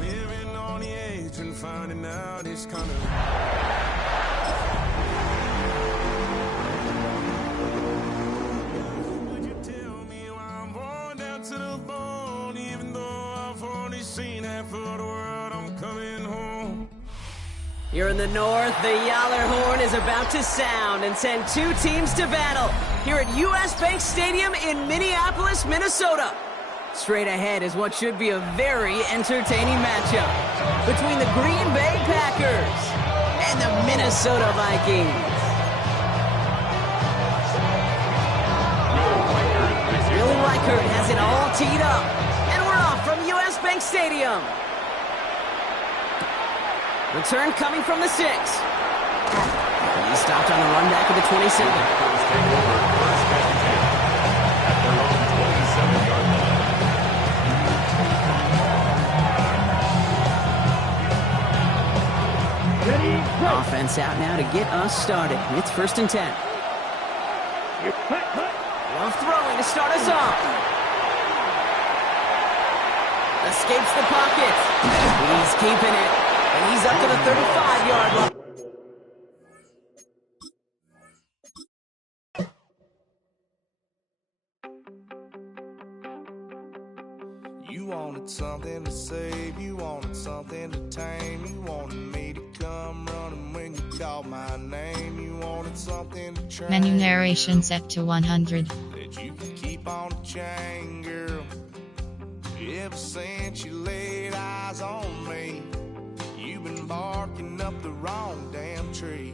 Living on the edge and finding out it's kind of... Would you tell me why I'm born down to the bone? Even though I've only seen half of the world, I'm coming home. Here in the north, the Yaller horn is about to sound and send two teams to battle here at US Bank Stadium in Minneapolis, Minnesota. Straight ahead is what should be a very entertaining matchup between the Green Bay Packers and the Minnesota Vikings. Billy Reichert has it all teed up, and we're off from US Bank Stadium. Return coming from the 6. He stopped on the run back of the 27. Offense out now to get us started. It's 1st and 10. Love throwing to start us off. Escapes the pocket. He's keeping it. And he's up to the 35-yard line. You wanted something to save, you wanted something to tame, you wanted me to come running when you called my name, you wanted something to train. Menu narration set to 100. That you could keep on the chain, girl. Ever since you laid eyes on me, you've been barking up the wrong damn tree.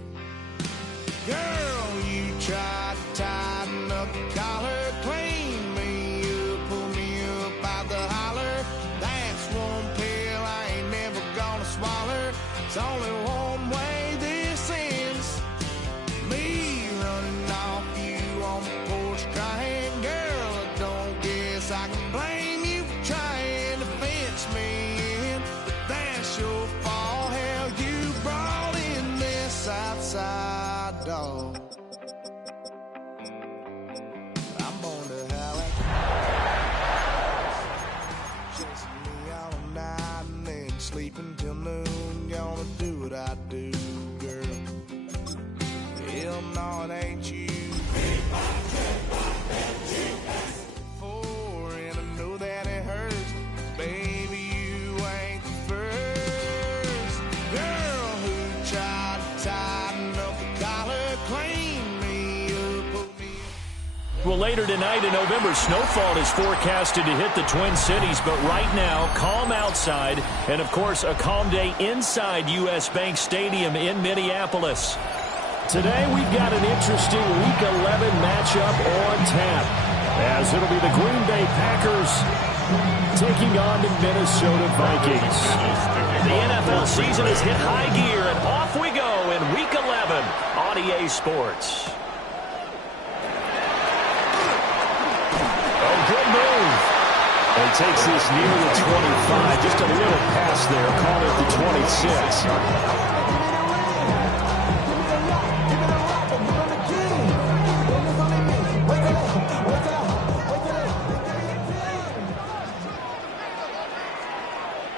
Girl, you tried to tighten up the collar, clean me up, pull me up out the holler. That's one pill I ain't never gonna swallow. It's only one way this ends. Me running off you on the porch crying. Girl, I don't guess I can blame you for trying to fence me in, but that's your fault. Hell, you brought in this outside dog. I'm born to howl at you. Chasing me all night and then sleeping till noon. Gonna do what I do, girl. Hell no, it ain't you. For, and I know that it hurts. Baby, you ain't the first girl who tried to tighten up the collar, clean me up, put me up. Well, later tonight, a November snowfall is forecasted to hit the Twin Cities, but right now, calm outside, and of course, a calm day inside US Bank Stadium in Minneapolis. Today, we've got an interesting Week 11 matchup on tap, as it'll be the Green Bay Packers taking on the Minnesota Vikings. The NFL season has hit high gear, and off we go in Week 11 on EA Sports. Good move. And takes this near the 25. Just a little pass there. Call it the 26.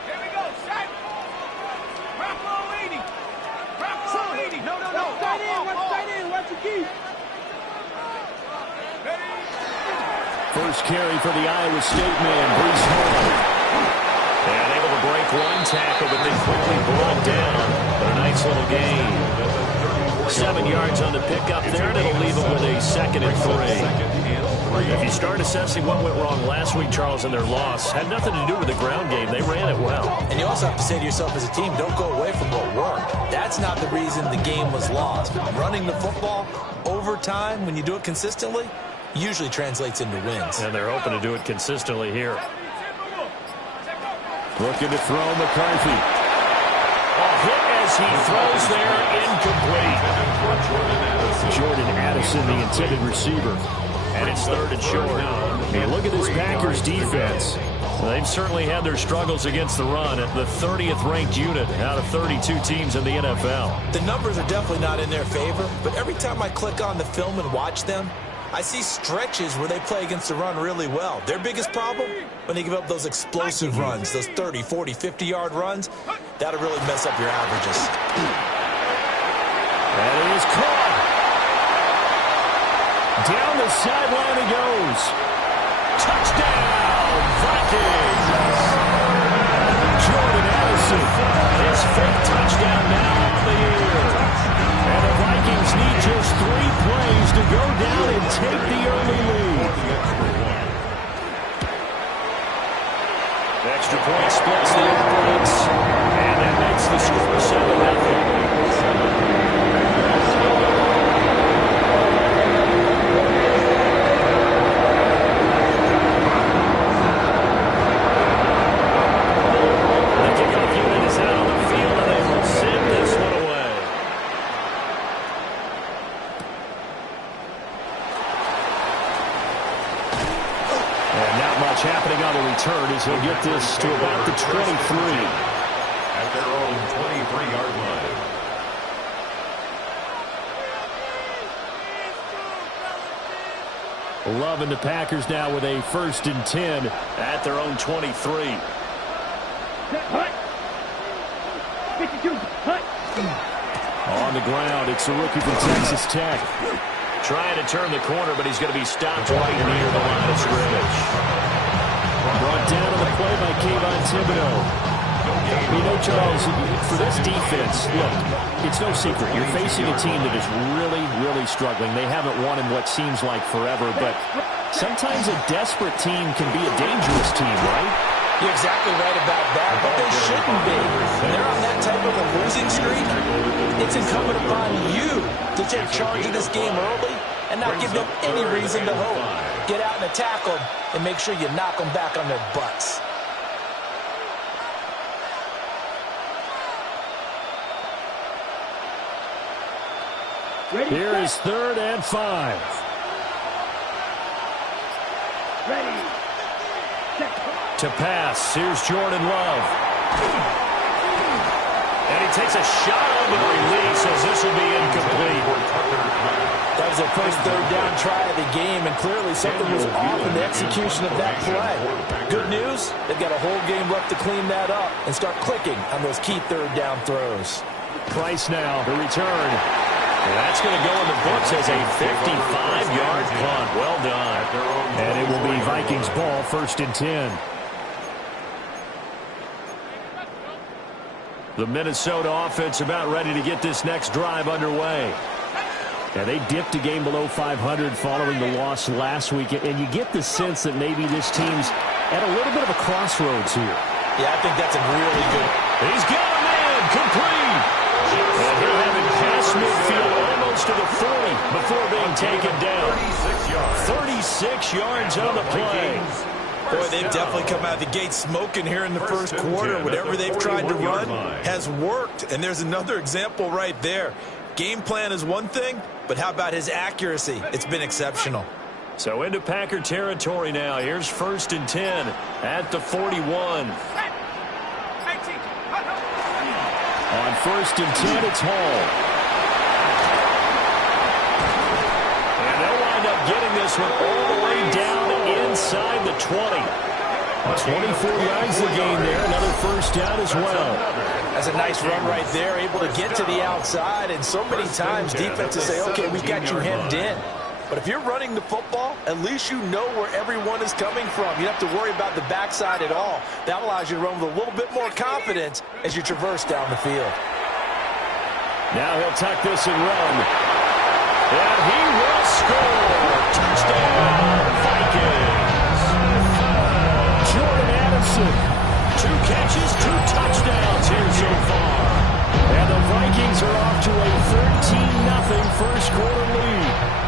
Here we go, set. No. Straight in. Watch your key. First carry for the Iowa State man, Brees Hall. And able to break one tackle, but then quickly brought down. But a nice little gain. 7 yards on the pickup there, and it'll leave it with a 2nd and 3. If you start assessing what went wrong last week, Charles, in their loss, had nothing to do with the ground game. They ran it well. And you also have to say to yourself as a team, don't go away from what worked. That's not the reason the game was lost. Running the football over time, when you do it consistently, usually translates into wins. And they're hoping to do it consistently here. Looking to throw McCarthy. A hit as he throws there, incomplete. Jordan Addison, the intended receiver. And it's 3rd and short. Hey, look at this Packers defense. They've certainly had their struggles against the run at the 30th ranked unit out of 32 teams in the NFL. The numbers are definitely not in their favor, but every time I click on the film and watch them, I see stretches where they play against the run really well. Their biggest problem, when they give up those explosive runs, those 30, 40, 50-yard runs, that'll really mess up your averages. That is caught. Down the sideline he goes. Touchdown, Vikings. Jordan Addison, his fifth touchdown now on the year. And the Vikings need just 3 plays to go down and take the early lead. Extra point splits the difference, and that makes the score 7-0. Happening on the return as he'll get this to about the 23. At their own 23-yard line. Love and the Packers now with a 1st and 10 at their own 23. On the ground, it's a rookie from Texas Tech. Trying to turn the corner, but he's going to be stopped right near the line of scrimmage. Brought down on the play by Kayvon Thibodeau. You know, Charles, for this defense, look, it's no secret. You're facing a team that is really, really struggling. They haven't won in what seems like forever, but sometimes a desperate team can be a dangerous team, right? You're exactly right about that, but they shouldn't be. When they're on that type of a losing streak, it's incumbent upon you to take charge of this game early and not give them any reason to hope. Get out and attack them and make sure you knock them back on their butts. Here is 3rd and 5. Ready. To pass, here's Jordan Love. And he takes a shot on the release as this will be incomplete. That was their first 3rd down try of the game, and clearly something was off in the execution of that play. Good news, they've got a whole game left to clean that up and start clicking on those key 3rd down throws. Price now, the return. And that's going to go in the books as a 55-yard punt. Well done. And it will be Vikings ball, 1st and 10. The Minnesota offense about ready to get this next drive underway. And they dipped a game below 500 following the loss last week. And you get the sense that maybe this team's at a little bit of a crossroads here. Yeah, I think that's a really good... He's got a man, complete. And he'll have it past midfield almost to the 40 before being taken down. 36 yards on the play. Boy, they've definitely come out of the gate smoking here in the first quarter. Whatever they've tried to run has worked. And there's another example right there. Game plan is one thing, but how about his accuracy? It's been exceptional. So into Packer territory now. Here's 1st and 10 at the 41. On 1st and 10, it's Hall. And they'll wind up getting this one all the way down inside the 20. 24 yards to gain there. Another 1st down as well. That's a nice run right there, able to get to the outside. And so many times defenses say, okay, we got you hemmed in. But if you're running the football, at least you know where everyone is coming from. You don't have to worry about the backside at all. That allows you to run with a little bit more confidence as you traverse down the field. Now he'll tuck this and run. And he will score. Touchdown, Vikings. Jordan Addison. 2 catches, 2 touchdowns here so far. And the Vikings are off to a 13-0 first quarter lead.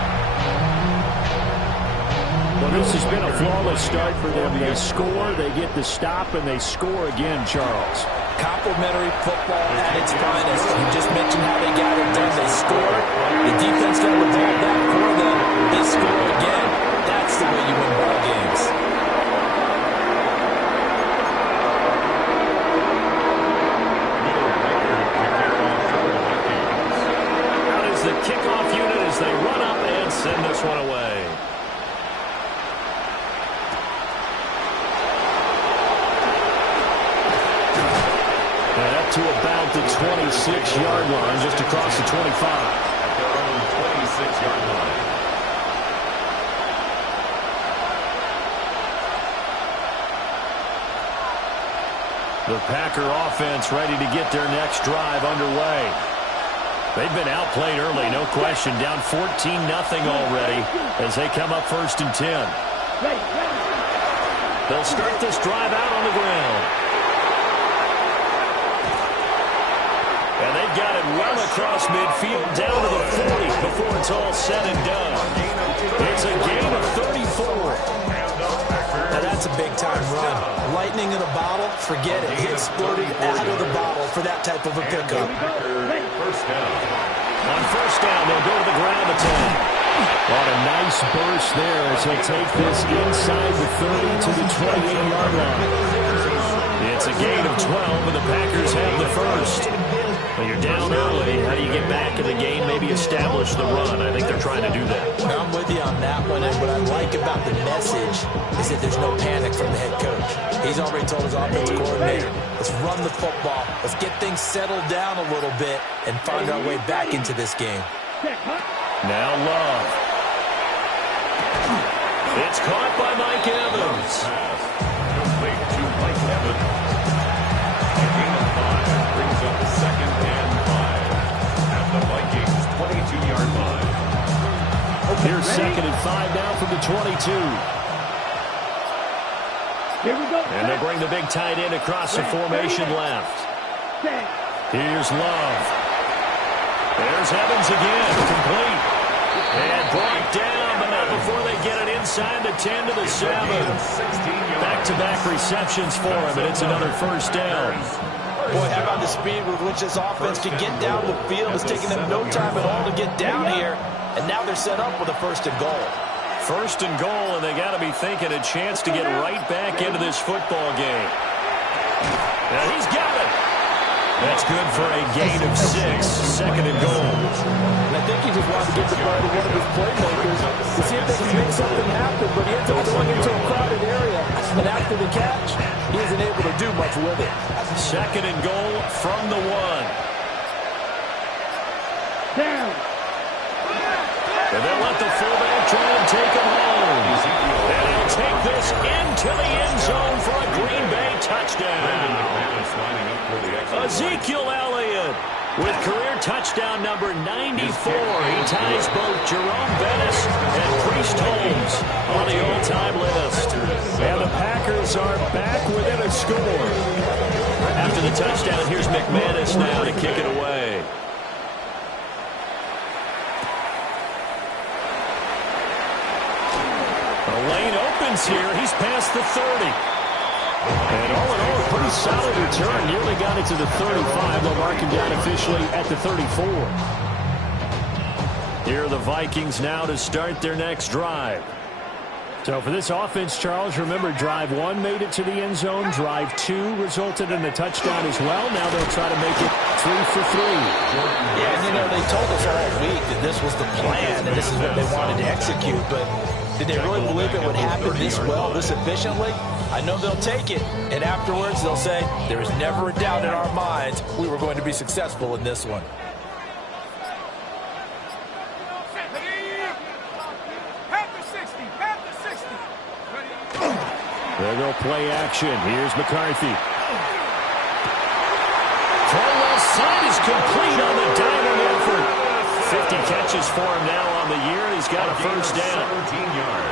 Well, this has been a flawless start for them. They score, they get the stop, and they score again, Charles. Complimentary football at its finest. You just mentioned how they got it done. They scored. The defense got the ball back for them. They score again. That's the way you win ball games. Out is the kickoff unit as they run up and send this one away. to about the 26-yard line, just across the 25. At their own 26-yard line. The Packer offense ready to get their next drive underway. They've been outplayed early, no question. Down 14-0 already as they come up 1st and 10. They'll start this drive out on the ground. And they've got it well across midfield, down to the 40 before it's all said and done. It's a gain of 34. Now that's a big-time run. Lightning in a bottle, forget it. He exploded out of the bottle for that type of a pickup. First down. On 1st down, they'll go to the ground attack. What a nice burst there as he'll take this inside the 30 to the 28-yard line. It's a gain of 12, and the Packers have the first. When you're down early, how do you get back in the game, maybe establish the run? I think they're trying to do that. I'm with you on that one, and what I like about the message is that there's no panic from the head coach. He's already told his offensive coordinator, let's run the football, let's get things settled down a little bit and find our way back into this game. Now Love. It's caught by Mike Evans. Complete to Mike Evans. A gain of 5 brings up 2nd and 5 at the Vikings 22-yard line. Here's 2nd and 5 now from the 22. Here we go. And they'll bring the big tight end across the formation left. Here's Love. There's Evans again, complete. And brought down, but not before they get it inside the 10 to the 7. Back-to-back receptions for him, and it's another 1st down. Boy, how about the speed with which this offense can get down the field? It's taking them no time at all to get down here, and now they're set up with a 1st and goal. 1st and goal, and they got to be thinking a chance to get right back into this football game. Now he's got it. That's good for a gain of 6. 2nd and goal. And I think he just wanted to get the ball to one of his playmakers to see if they can make something happen, but he ends up going into a crowded area, and after the catch, he isn't able to do much with it. 2nd and goal from the 1. Down. And they'll let the fullback try and take him home. And he'll take this into the end zone for a Green Bay touchdown. Ezekiel Elliott with career touchdown number 94. He ties both Jerome Bettis and Priest Holmes on the all-time list. And the Packers are back within a score. After the touchdown, here's McManus now to kick it away. The lane opens here. He's past the 30. And all in all, a pretty solid return. Nearly got it to the 35. They'll mark him down officially at the 34. Here are the Vikings now to start their next drive. So for this offense, Charles, remember, drive 1 made it to the end zone. Drive 2 resulted in a touchdown as well. Now they'll try to make it 3 for 3. Yeah, and you know, they told us all week that this was the plan and this is what they wanted to execute, but did they really believe it would happen this well, this efficiently? I know they'll take it, and afterwards they'll say, there is never a doubt in our minds we were going to be successful in this one. There go play action. Here's McCarthy. Throw left side is complete on the diving effort. 50 catches for him now on the year, and he's got a 1st down.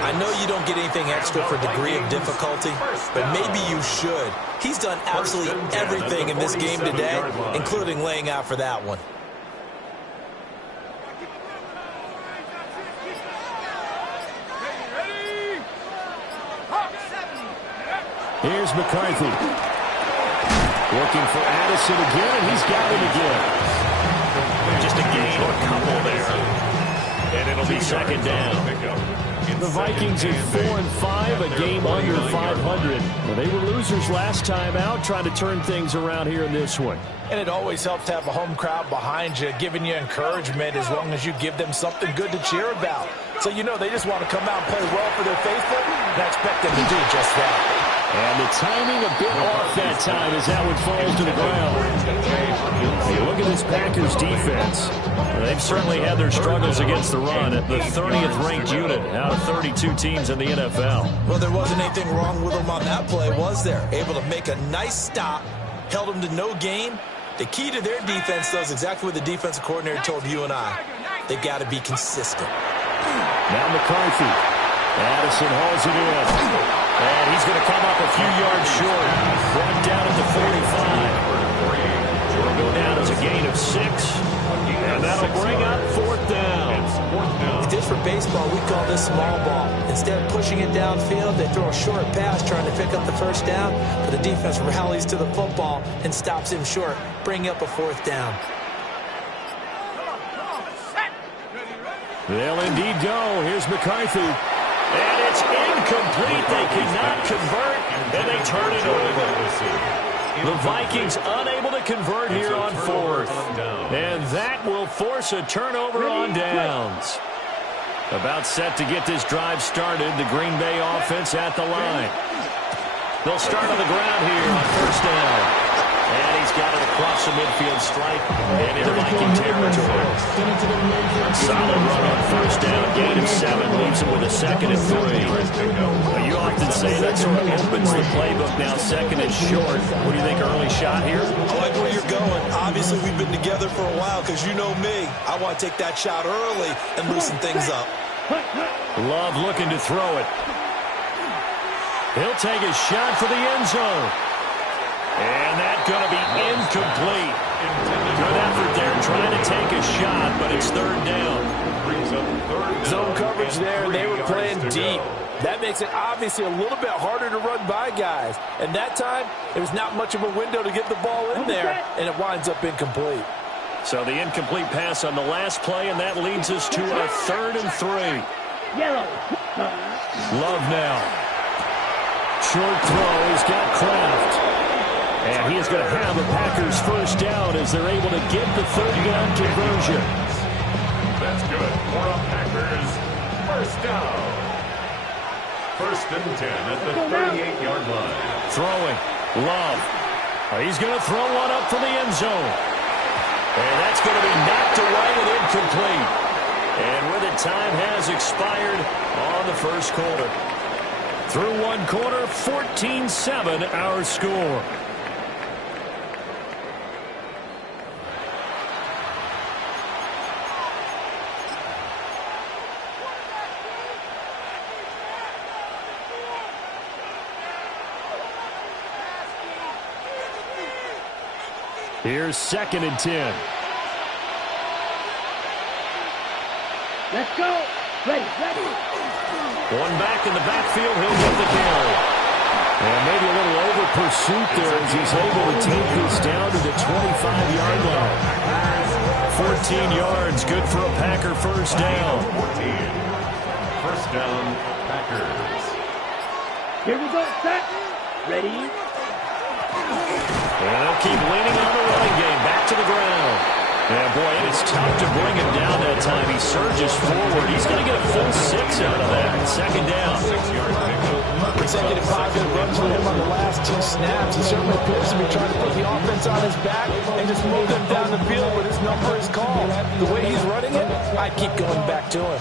I know you don't get anything extra for degree of difficulty, but maybe you should. He's done absolutely everything in this game today, including laying out for that one. Here's McCarthy. Looking for Addison again, and he's got it again. Just a gain of a couple there. And it'll be 2nd down. The Vikings at 4-5, a game under 500. Well, they were losers last time out, trying to turn things around here in this one. And it always helps to have a home crowd behind you, giving you encouragement as long as you give them something good to cheer about. So, you know, they just want to come out and play well for their faithful, and I expect them to do just that. And the timing a bit off that time as that one falls to the ground. You look at this Packers defense. They've certainly had their struggles against the run. At the 30th ranked unit out of 32 teams in the NFL. Well, there wasn't anything wrong with them on that play, was there? Able to make a nice stop, held them to no gain. The key to their defense does exactly what the defensive coordinator told you and I. They got to be consistent. Now McCarthy. Addison hauls it in. And he's going to come up a few yards short. Brought down at the 45. It'll go down as a gain of 6. And that'll bring up 4th down. If this were baseball, we call this small ball. Instead of pushing it downfield, they throw a short pass trying to pick up the 1st down. But the defense rallies to the football and stops him short, bringing up a 4th down. They'll indeed go. Here's McCarthy. And it's incomplete. They cannot convert, and they turn it over. The Vikings unable to convert here on 4th. And that will force a turnover on downs. About set to get this drive started. The Green Bay offense at the line. They'll start on the ground here on 1st down. And he's got it across the midfield stripe and into Viking territory. Solid run on 1st down. Gain of 7 leaves him with a 2nd and 3. Now, you often say that sort of opens the playbook now. 2nd and short. What do you think, early shot here? I like where you're going. Obviously, we've been together for a while because you know me. I want to take that shot early and loosen things up. Love looking to throw it. He'll take a shot for the end zone. And that's going to be incomplete. Good effort there trying to take a shot, but it's 3rd down. Zone coverage there, and they were playing deep. That makes it obviously a little bit harder to run by guys. And that time, there's not much of a window to get the ball in there, and it winds up incomplete. So the incomplete pass on the last play, and that leads us to a 3rd and 3. Love now. Short throw. He's got Kraft. And he is going to have the Packers 1st down as they're able to get the 3rd down conversion. That's good. For a Packers 1st down. 1st and 10 at the 38-yard line. Throwing. Love. He's going to throw one up for the end zone. And that's going to be knocked away and incomplete. And with it, time has expired on the 1st quarter. Through 1 quarter, 14-7 our score. Here's 2nd and 10. Let's go. Ready. One back in the backfield. He'll get the carry. And maybe a little over pursuit there as he's able to take this down to the 25-yard line. 14 yards. Good for a Packer 1st down. 1st down, Packers. Here we go. Set. Ready. And they'll keep leaning on the running game. Back to the ground. Yeah, boy, it is tough to bring him down that time. He surges forward. He's going to get a full 6 out of that. 2nd down. Consecutive positive runs for him on the last 2 snaps. He certainly appears to be trying to put the offense on his back and just move them down the field when his number is called. The way he's running it, I keep going back to him.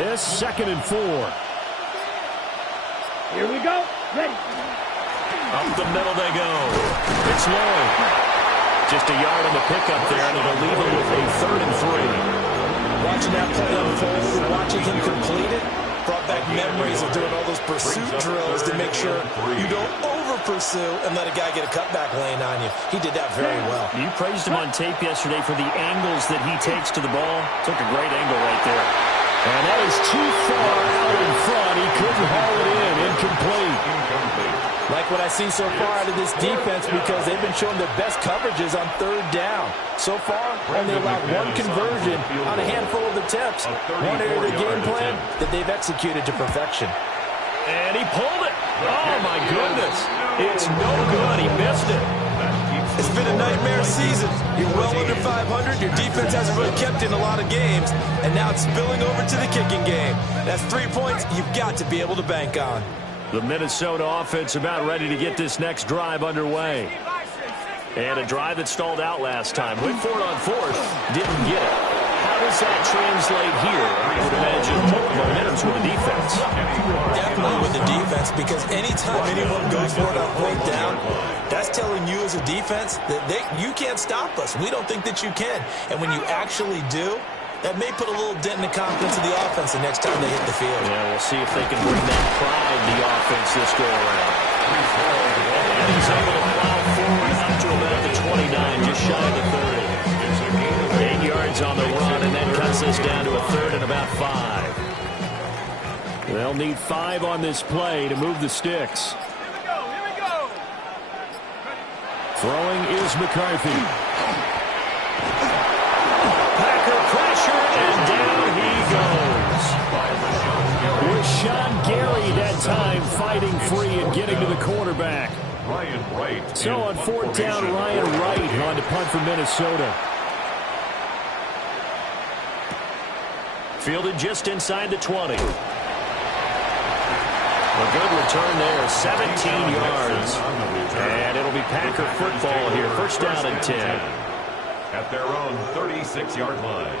This 2nd and 4. Here we go. Ready. Up the middle they go. It's Lloyd. Just a yard on the pickup there, and it'll leave him with a 3rd and 3. Watching that play unfold, watching him complete it, brought back memories of doing all those pursuit drills to make sure you don't over-pursue and let a guy get a cutback lane on you. He did that very well. You praised him on tape yesterday for the angles that he takes to the ball. Took a great angle right there. And that is too far out in front. He couldn't haul it in. Incomplete. Like what I see so far out of this defense because they've been showing their best coverages on 3rd down. So far, only allowed 1 conversion on a handful of attempts. One area of the game plan that they've executed to perfection. And he pulled it. Oh, my goodness. It's no good. He missed it. It's been a nightmare season. You're well under 500. Your defense hasn't really kept in a lot of games. And now it's spilling over to the kicking game. That's 3 points you've got to be able to bank on. The Minnesota offense about ready to get this next drive underway. And a drive that stalled out last time. Went for it on fourth, didn't get it. How does that translate here? I would imagine momentum's with the defense. Definitely with the defense, because anytime anyone goes for it on fourth down, that's telling you as a defense that you can't stop us. We don't think that you can. And when you actually do, that may put a little dent in the confidence of the offense the next time they hit the field. Yeah, we'll see if they can bring that pride in the offense this go-around. And he's able to plow forward up to about the 29, just shy of the 30. 8 yards on the run, and that cuts us down to a third and about 5. They'll need 5 on this play to move the sticks. Here we go. Throwing is McCarthy. Packer pressure, and down he goes. With Sean Gary that time fighting free and getting to the quarterback. Ryan Wright. So on fourth down, Ryan Wright on to punt for Minnesota. Fielded just inside the 20. A good return there, 17 yards. And it'll be Packer football here, first down and 10. At their own 36-yard line.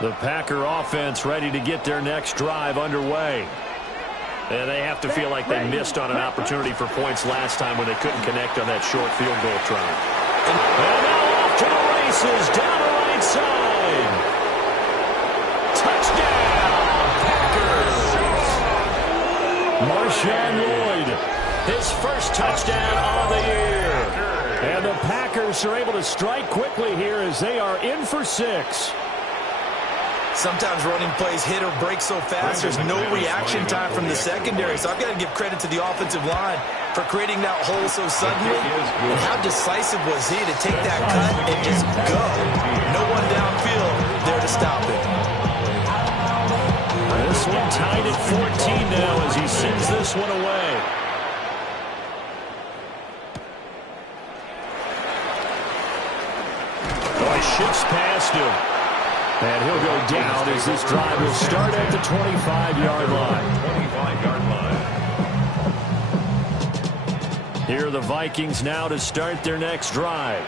The Packer offense ready to get their next drive underway. And they have to feel like they missed on an opportunity for points last time when they couldn't connect on that short field goal try. And now off to the races, down the right side. Touchdown, Packers! Marshawn Lloyd, his first touchdown on the year. And the Packers are able to strike quickly here as they are in for 6. Sometimes running plays hit or break so fast, there's no reaction time from the secondary. So I've got to give credit to the offensive line for creating that hole so suddenly. And how decisive was he to take that cut and just go? No one downfield there to stop it. This one tied at 14 now as he sends this one away. Oh, he shifts past him. And he'll go down as this drive will start at the 25-yard line. 25-yard line. Here are the Vikings now to start their next drive.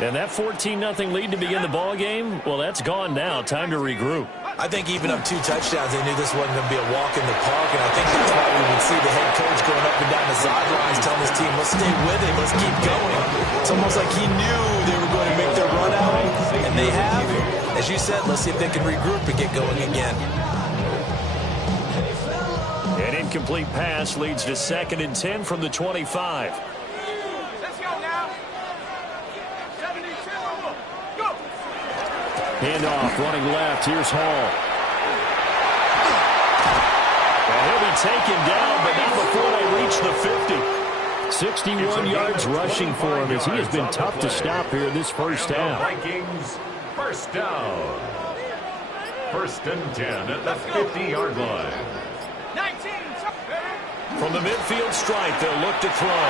And that 14-0 lead to begin the ball game, well, that's gone now. Time to regroup. I think even up 2 touchdowns, they knew this wasn't going to be a walk in the park, and I think that's why we would see the head coach going up and down the sidelines telling his team, let's stay with it, let's keep going. It's almost like he knew they were going to make their run out, and they have. As you said, let's see if they can regroup and get going again. An incomplete pass leads to 2nd and 10 from the 25. Let's go now. 72. Go. Handoff running left. Here's Hall. Well, he'll be taken down, but not before they reach the 50. 61 yards rushing for him as he has been tough to stop here in this first half. Vikings first down. 1st and 10 at the 50-yard line. 19. From the midfield stripe, they'll look to throw.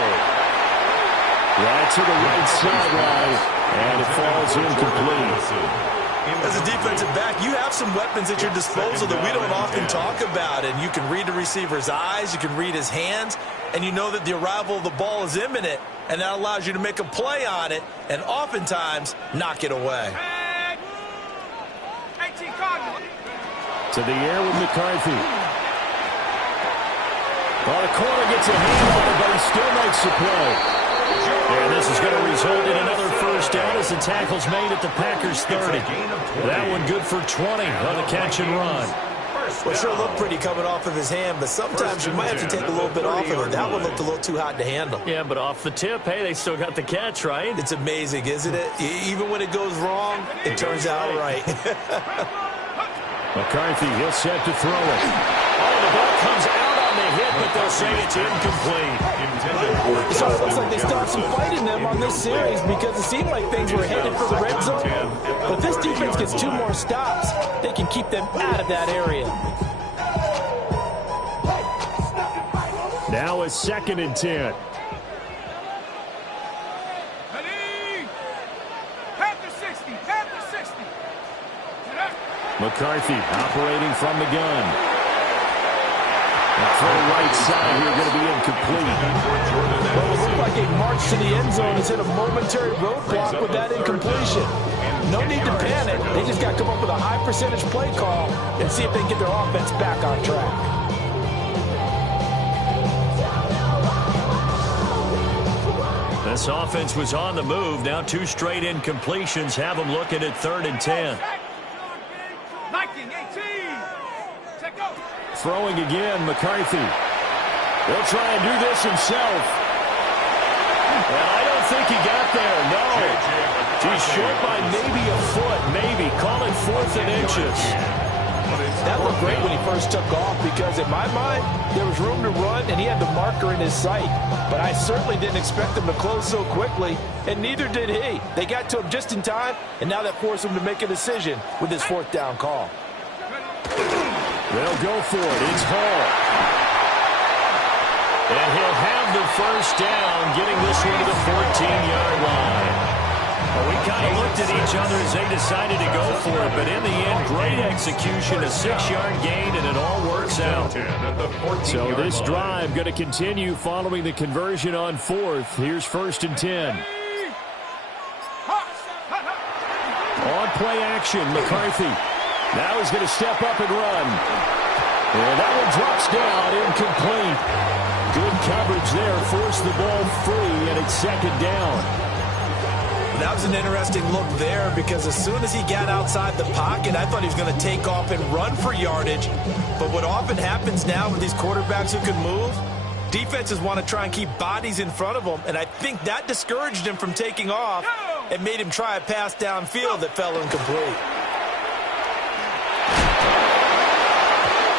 Right to the right sideline, and it falls incomplete. As a defensive back, you have some weapons at your disposal that we don't often talk about, and you can read the receiver's eyes, you can read his hands, and you know that the arrival of the ball is imminent, and that allows you to make a play on it and oftentimes knock it away. To the air with McCarthy. Well, the corner gets a hand on it, but he still makes the play. And this is going to result in another first down as the tackle's made at the Packers 30. That one good for 20 on the catch and run. Well, sure looked pretty coming off of his hand, but sometimes you might have to take a little bit off of it. That one looked a little too hot to handle. Yeah, but off the tip, hey, they still got the catch, right? It's amazing, isn't it? Even when it goes wrong, it turns out right. McCarthy, he'll set to throw it. Oh, the ball comes out on the hit, but they'll say it's incomplete. So it looks like they stopped some fight in them on this series because it seemed like things were headed for the red zone. But if this defense gets 2 more stops, they can keep them out of that area. Now a 2nd and 10. Panther 60. Panther 60. McCarthy operating from the gun. And throw right side here going to be incomplete. Well, it looked like a march to the end zone has hit a momentary roadblock with that incompletion. No need to panic. They just got to come up with a high percentage play call and see if they can get their offense back on track. This offense was on the move. Now 2 straight incompletions have them looking at 3rd and 10. Throwing again, McCarthy. He'll try and do this himself. And I don't think he got there, no. He's short by maybe a foot, maybe. Call it 4th and inches. That looked great when he first took off because, in my mind, there was room to run and he had the marker in his sight. But I certainly didn't expect him to close so quickly, and neither did he. They got to him just in time, and now that forced him to make a decision with his 4th down call. They'll go for it. It's Hall. And he'll have the 1st down, getting this one to the 14-yard line. Well, we kind of looked at each other as they decided to go for it, but in the end, great execution, a 6-yard gain, and it all works out. So this drive going to continue following the conversion on 4th. Here's 1st and 10. On play action, McCarthy. Now he's going to step up and run. And that one drops down, incomplete. Good coverage there, forced the ball free, and it's 2nd down. That was an interesting look there because as soon as he got outside the pocket, I thought he was going to take off and run for yardage. But what often happens now with these quarterbacks who can move, defenses want to try and keep bodies in front of them, and I think that discouraged him from taking off and made him try a pass downfield that fell incomplete.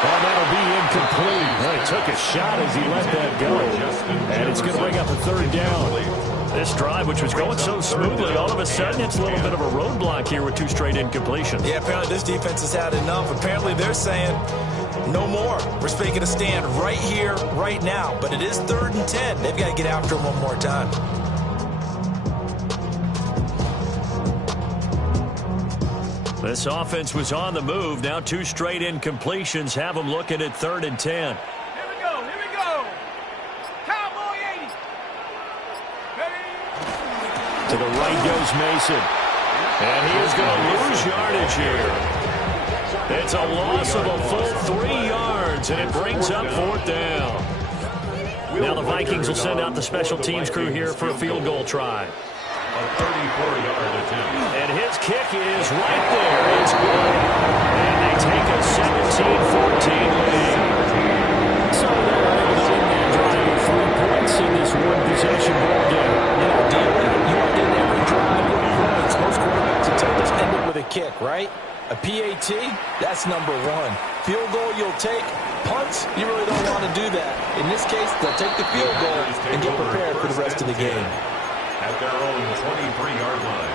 Well, that'll be incomplete. Well, he took a shot as he let that go. And it's going to bring up a 3rd down. This drive, which was going so smoothly, all of a sudden it's a little bit of a roadblock here with 2 straight incompletions. Yeah, apparently this defense has had enough. Apparently they're saying, no more. We're making a stand right here, right now. But it is 3rd and 10. They've got to get after him one more time. This offense was on the move. Now 2 straight incompletions have them looking at 3rd and 10. Here we go. Cowboy 80. To the right goes Mason. And he is going to lose yardage here. It's a loss of a full 3 yards, and it brings up 4th down. Now the Vikings will send out the special teams crew here for a field goal try. A 34-yard attempt. And his kick is right there. It's good. And they take a 17-14 lead. So they're able to win that drive with 3 points in this one-possession ball game. Yeah, ideally, you want to get every drive with points. Most quarterbacks will tell us end it with a kick, right? A PAT, that's number 1. Field goal you'll take. Punts, you really don't want to do that. In this case, they'll take the field goal and get prepared for the rest of the game. At their own 23-yard line.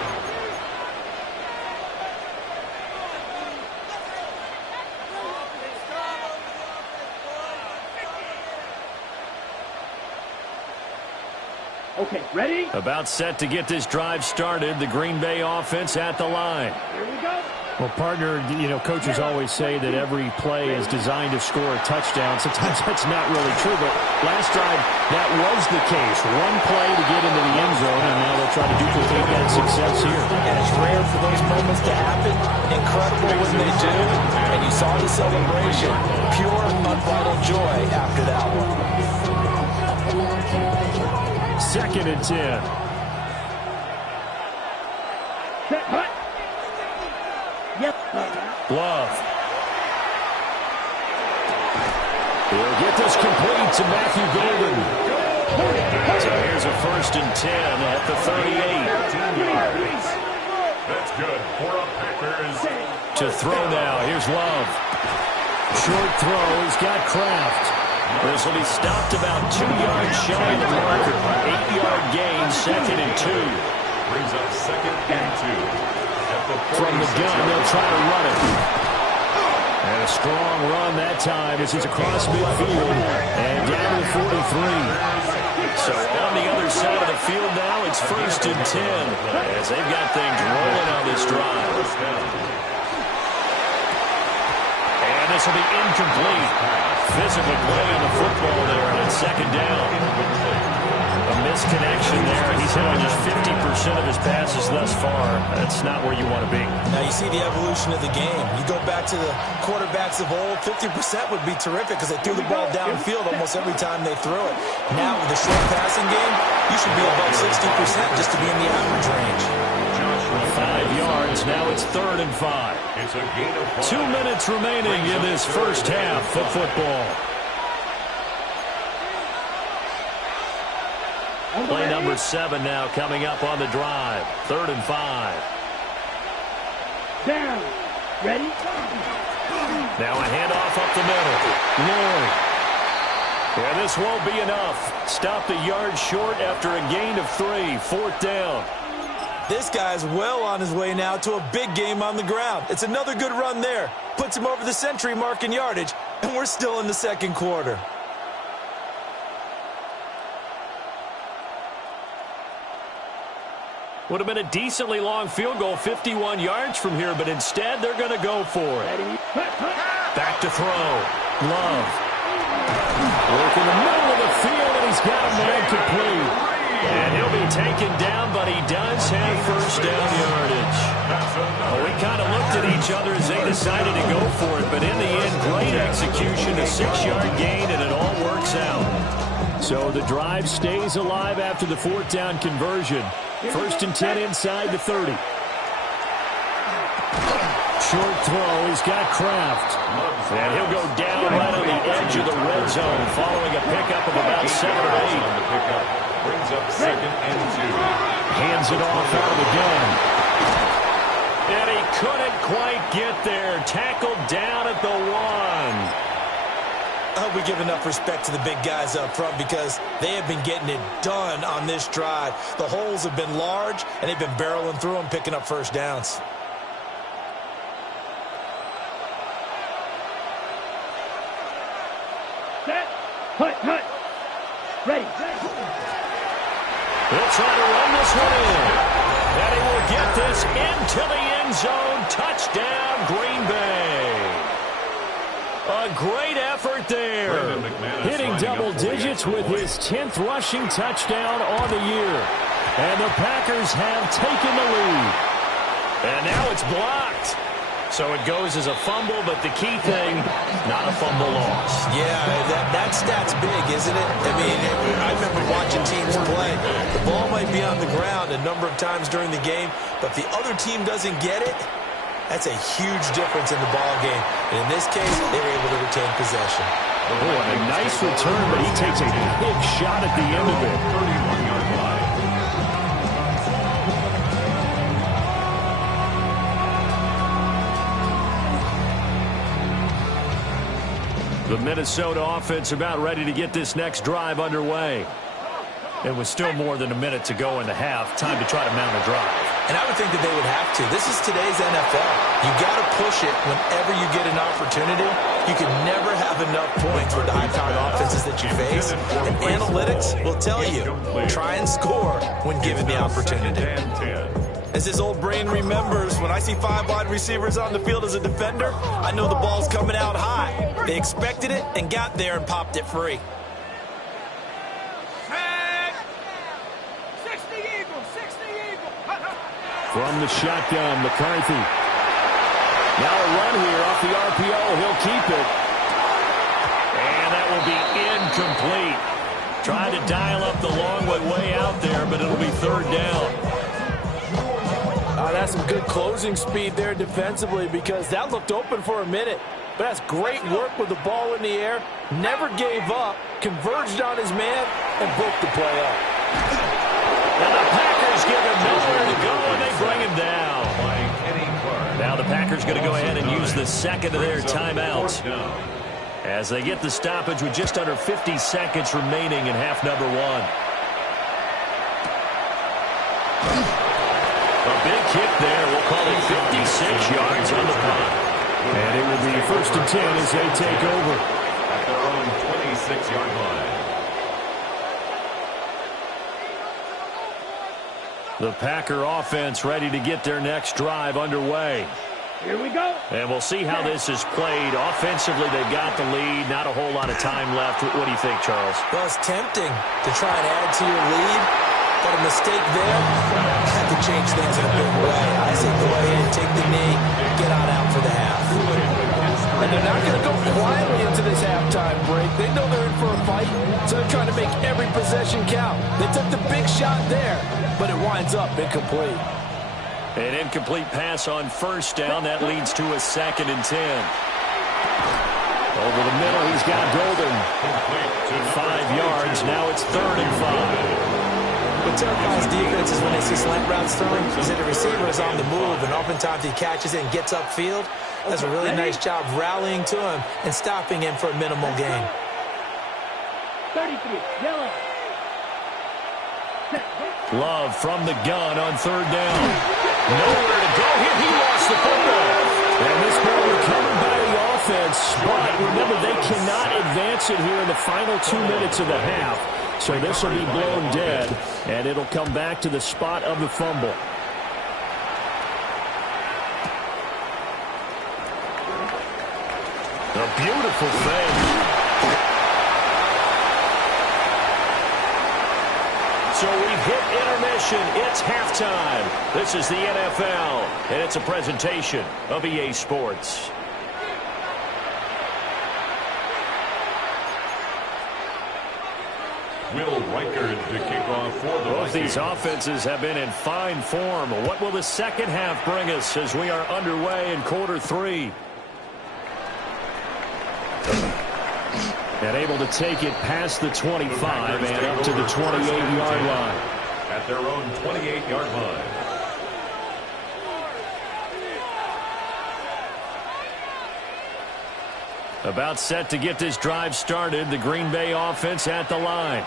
Okay, ready? About set to get this drive started. The Green Bay offense at the line. Here we go. Well, partner, coaches always say that every play is designed to score a touchdown. Sometimes that's not really true, but last drive, that was the case. One play to get into the end zone, and now they'll try to duplicate that success here. And it's rare for those moments to happen. Incredible when they do. And you saw the celebration. Pure, unbridled joy after that one. 2nd and 10. Set, hut. Yep. Love. He'll get this complete to Matthew Golden. So here's a 1st and 10 at the 38. That's good for a Packers. To throw now. Here's Love. Short throw. He's got Kraft. This will be stopped about 2 yards shy of the marker. 8-yard gain, 2nd and 2. Brings up 2nd and 2. From the gun, they'll try to run it. And a strong run that time as he's across midfield and down to the 43. So on the other side of the field now, it's 1st and 10 as they've got things rolling on this drive. this will be incomplete. Physical play on the football there, and it's second down. A misconnection there. He's hit on just 50% of his passes thus far. That's not where you want to be. Now you see the evolution of the game. You go back to the quarterbacks of old, 50% would be terrific because they threw the ball downfield almost every time they threw it. Now with the short passing game, you should be above 60% just to be in the average range. 5 yards. Now it's 3rd and 5. It's a gain of 5. 2 minutes remaining in this first half of football. Play number 7 now coming up on the drive. 3rd and 5. Down. Ready? Now a handoff up the middle. Lloyd. Yeah, this won't be enough. Stop the yard short after a gain of 3. 4th down. This guy's well on his way now to a big game on the ground. It's another good run there. Puts him over the century mark in yardage, and we're still in the second quarter. Would have been a decently long field goal, 51 yards from here, but instead they're going to go for it. Back to throw. Love. Work in the middle of the field, and he's got a man complete. And he'll be taken down, but he does have first down yardage. Well, we kind of looked at each other as they decided to go for it, but in the end, great execution, a 6-yard gain, and it all works out. So the drive stays alive after the 4th down conversion. 1st and 10 inside the 30. Short throw. He's got Kraft. And he'll go down right on the edge of the red zone following a pickup of about 7 or 8. Brings up 2nd and 2. Hands it off out of the gun. And he couldn't quite get there. Tackled down at the 1. I hope we give enough respect to the big guys up front because they have been getting it done on this drive. The holes have been large, and they've been barreling through them, picking up first downs. Set. Hut, hut. Ready. He'll try to run this one in. And he will get this into the end zone. Touchdown, Green Bay. A great effort there. Hitting double digits with his 10th rushing touchdown on the year. And the Packers have taken the lead. And now it's blocked. So it goes as a fumble, but the key thing, not a fumble loss. Yeah, that stat's big, isn't it? I mean, I remember watching teams play. The ball might be on the ground a number of times during the game, but if the other team doesn't get it, that's a huge difference in the ball game. And in this case, they were able to retain possession. Oh, and a nice return, but he takes a big shot at the end of it. 31-yard line. The Minnesota offense about ready to get this next drive underway. It was still more than a minute to go in the half. Time to try to mount a drive. And I would think that they would have to. This is today's NFL. You got to push it whenever you get an opportunity. You can never have enough points with the high-powered offenses that you face. And analytics will tell you, try and score when given the opportunity. As his old brain remembers, when I see 5 wide receivers on the field as a defender, I know the ball's coming out high. They expected it and got there and popped it free. From the shotgun, McCarthy. Now a run here off the RPO. He'll keep it. And that will be incomplete. Trying to dial up the long way out there, but it'll be 3rd down. That's some good closing speed there defensively because that looked open for a minute. But that's great work with the ball in the air. Never gave up, converged on his man, and broke the play up. And the Packers give him nowhere to go, and they bring him down. Now the Packers going to go ahead and use the second of their timeouts as they get the stoppage with just under 50 seconds remaining in half number 1. A big kick there. We'll call it 56 yards on the punt. And it will be 1st and 10 as they take over. At their own 26-yard line. The Packer offense ready to get their next drive underway. Here we go. And we'll see how this is played. Offensively, they've got the lead. Not a whole lot of time left. What do you think, Charles? Well, it's tempting to try and add to your lead, but a mistake there had to change things in a big way. I say go ahead, take the knee, get on out for the half. And they're not going to go quietly into this halftime break. They know they're in for a fight, so they're trying to make every possession count. They took the big shot there, but it winds up incomplete. An incomplete pass on first down. That leads to a 2nd and 10. Over the middle, he's got Golden. 5 yards. Now it's 3rd and 5. What terrifies defense is when they see slant routes thrown, is that the receiver is on the move, and oftentimes he catches it and gets upfield. Does a really nice job rallying to him and stopping him for a minimal gain. 33, yellow. Love from the gun on 3rd down. Nowhere to go here. He lost the football. And this ball recovered by the offense. But remember, they cannot advance it here in the final 2 minutes of the half. So this will be blown dead, and it'll come back to the spot of the fumble. A beautiful thing. So we've hit intermission. It's halftime. This is the NFL, and it's a presentation of EA Sports. Will Reichard to kick off for the Both Vikings. these offenses have been in fine form. What will the second half bring us as we are underway in quarter 3? And able to take it past the 25 and up to the 28-yard line. At their own 28-yard line. About set to get this drive started. The Green Bay offense at the line.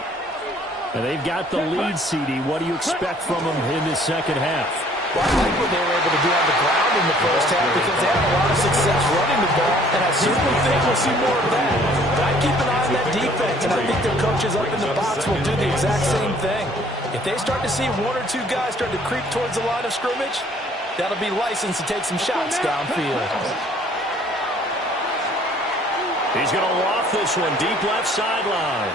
And they've got the lead, CD. What do you expect from them in this second half? Well, I like what they were able to do on the ground in the first half because they had a lot of success running the ball, and I certainly think we'll see more of that. But I keep an eye on that defense, and I think their coaches up in the box will do the exact same thing. If they start to see 1 or 2 guys start to creep towards the line of scrimmage, that'll be licensed to take some shots downfield. He's going to loft this one deep left sideline.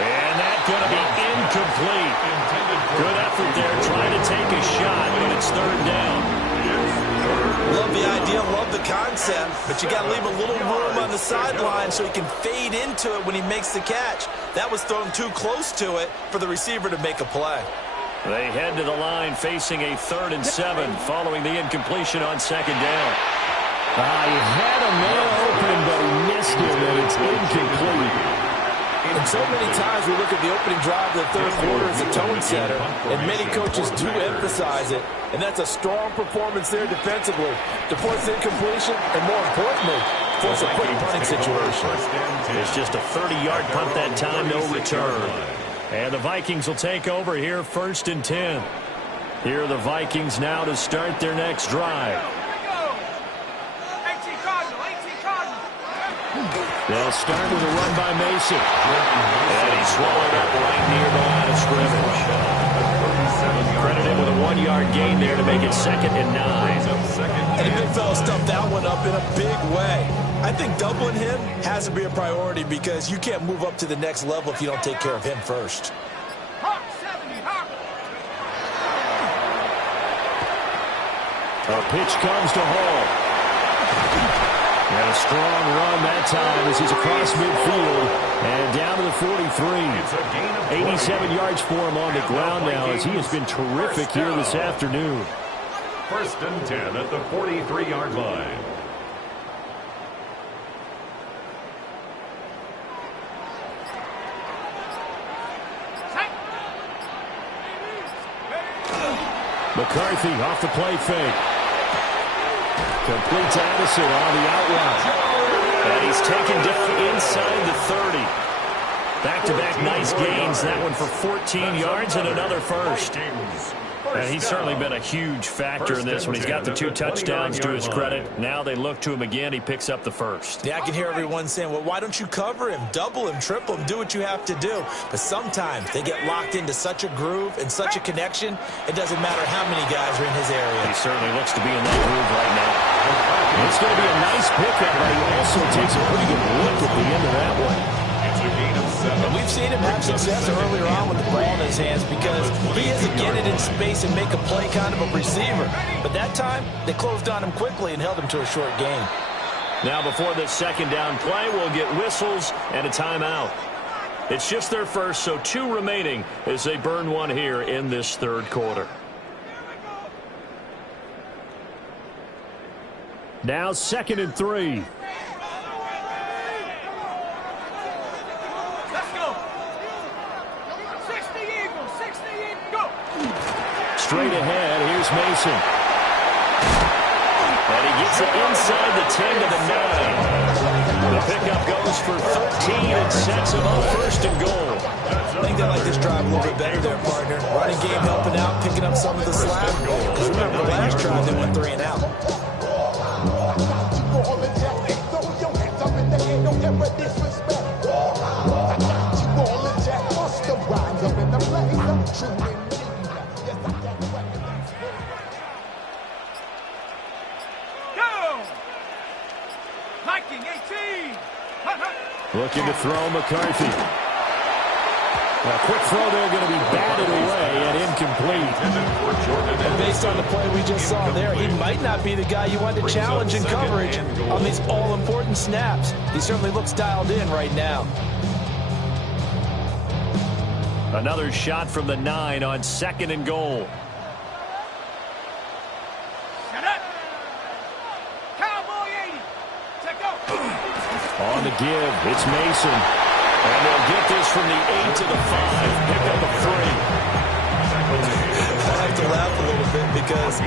And that's going to be incomplete. Good effort there trying to take a shot, but it's 3rd down. Love the idea, love the concept, but you got to leave a little room on the sideline so he can fade into it when he makes the catch. That was thrown too close to it for the receiver to make a play. They head to the line facing a 3rd and 7 following the incompletion on 2nd down. He had a man open, but he missed it, and it's incomplete. And so many times we look at the opening drive of the 3rd quarter as a tone setter, and many coaches do emphasize it, and that's a strong performance there defensively to force incompletion and, more importantly, force a quick punting situation. It's just a 30-yard punt that time, no return. And the Vikings will take over here 1st and 10. Here are the Vikings now to start their next drive. They'll start with a run by Mason. And he swallowed up right near the line of scrimmage. Credited with a 1-yard gain there to make it 2nd and 9. And the big fella stuffed that one up in a big way. I think doubling him has to be a priority because you can't move up to the next level if you don't take care of him first. A pitch comes to Hall. And a strong run that time as he's across midfield and down to the 43. 87 yards for him on the ground now as he has been terrific here this afternoon. 1st and 10 at the 43-yard line. McCarthy off the play fake. Complete to Addison on the out route. And he's taken down inside the 30. Back-to-back nice gains. That one for 14 yards and another first. And he's certainly been a huge factor in this one. He's got the 2 touchdowns to his credit. Now they look to him again. He picks up the first. Yeah, I can hear everyone saying, well, why don't you cover him? Double him, triple him, do what you have to do. But sometimes they get locked into such a groove and such a connection, it doesn't matter how many guys are in his area. He certainly looks to be in that groove right now. It's going to be a nice pickup, but he also takes a pretty good look at the end of that one. And we've seen him have success earlier on with the ball in his hands because he is a get it in space and make a play kind of a receiver. But that time, they closed on him quickly and held him to a short gain. Now before this second down play, we'll get whistles and a timeout. It's just their first, so 2 remaining as they burn one here in this third quarter. Now 2nd and 3. Straight ahead, here's Mason. And he gets it inside the 10 to the 9. The pickup goes for 13 and sets him up 1st and goal. I think they like this drive a little bit better there, partner. Running game helping out, picking up some of the slack. Because remember, the last drive they went 3 and out. Viking 18. Looking to throw McCarthy. A quick throw there, going to be batted away and incomplete. And based on the play we just saw there, he might not be the guy you want to challenge in coverage on these all-important snaps. He certainly looks dialed in right now. Another shot from the 9 on 2nd and goal. On the give, it's Mason. And they'll get this from the 8 to the 5. Pick up a 3. I like to laugh a little bit because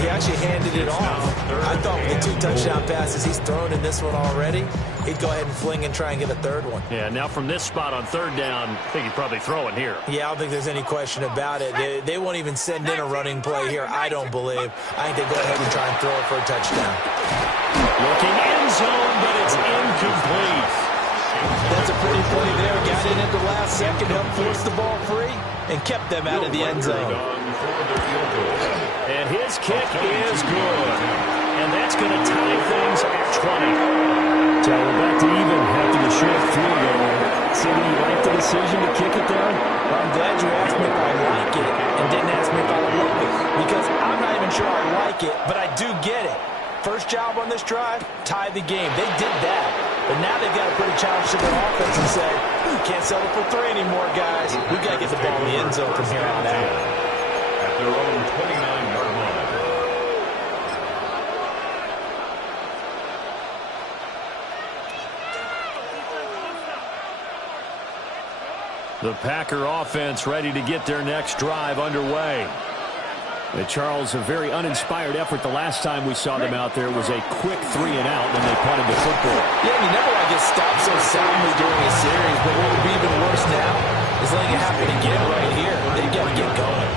he actually handed it off. I thought with the 2 touchdown passes he's thrown in this one already, he'd go ahead and fling and try and get a 3rd one. Yeah, now from this spot on 3rd down, I think he'd probably throw it here. Yeah, I don't think there's any question about it. They won't even send in a running play here, I don't believe. I think they go ahead and try and throw it for a touchdown. Looking end zone, but it's incomplete. That's a pretty play there. Got it at the last second, helped force the ball free, and kept them out of the end zone. And his kick is good. And that's going to tie things at 20. So we're back to even after the short field goal. Cindy, you like the decision to kick it there? Well, I'm glad you asked me if I like it and didn't ask me if I love it. Because I'm not even sure I like it, but I do get it. First job on this drive, tie the game. They did that. But now they've got to put a challenge to their offense and say, can't settle for 3 anymore, guys. We've got to get the ball in the end zone from here on out. At their own 29-yard line. The Packer offense ready to get their next drive underway. Charles, a very uninspired effort. The last time we saw them out there was a quick 3 and out when they punted the football. Yeah, you never want to get stopped so soundly during a series, but what would be even worse now is letting it happen again right here. They've got to get going.